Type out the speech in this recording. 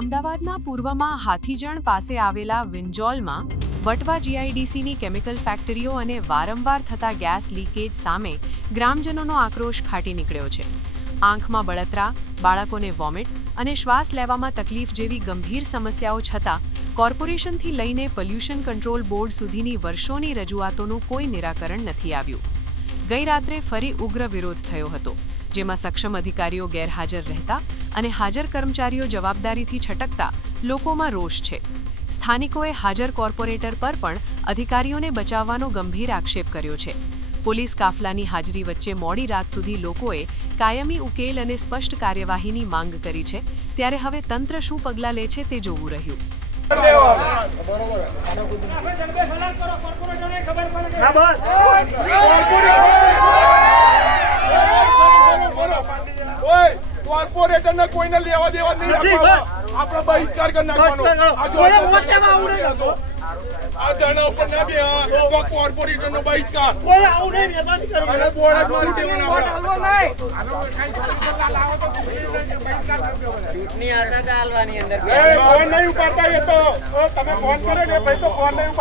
અમદાવાદના પૂર્વમાં હાથીજણ પાસે આવેલા વિંજોલમાં વટવા જીઆઈડીસીની કેમિકલ ફેક્ટરીઓ અને વારંવાર થતા ગેસ લીકેજ સામે ગ્રામજનોનો આક્રોશ ફાટી નીકળ્યો છે. આંખમાં બળતરા, બાળકોને વોમિટ અને શ્વાસ લેવામાં તકલીફ જેવી ગંભીર સમસ્યાઓ છતાં કોર્પોરેશનથી લઈને પોલ્યુશન કંટ્રોલ બોર્ડ સુધીની વર્ષોની રજૂઆતોનું કોઈ નિરાકરણ નથી આવ્યું. ગઈ રાત્રે ફરી ઉગ્ર વિરોધ થયો હતો, જેમાં સક્ષમ અધિકારીઓ ગેરહાજર રહેતા અને હાજર કર્મચારીઓ જવાબદારીથી છટકતા લોકોમાં રોષ છે. સ્થાનિકોએ હાજર કોર્પોરેટર પર પણ અધિકારીઓને બચાવવાનો ગંભીર આક્ષેપ કર્યો છે. પોલીસ કાફલાની હાજરી વચ્ચે મોડી રાત સુધી લોકોએ કાયમી ઉકેલ અને સ્પષ્ટ કાર્યવાહીની માંગ કરી છે. ત્યારે હવે તંત્ર શું પગલાં લે છે તે જોવું રહ્યું. કોર્પોરેટર ને કોઈને લેવા દેવા નહીં, આપણે બહિષ્કાર કરી નાખવાનો. આ ધરણા ઉપર ના બે કોર્પોરેટર નો બહિષ્કાર કોઈ આવું નહીં, મહેરબાની કરી અને બોર્ડ મારી દેવાના ચૂંટણી આવતા હાલવાની અંદર ફોન નહીં ઉપાડતા. એ તો તમે ફોન કરો ને ભાઈ, તો ફોન નહીં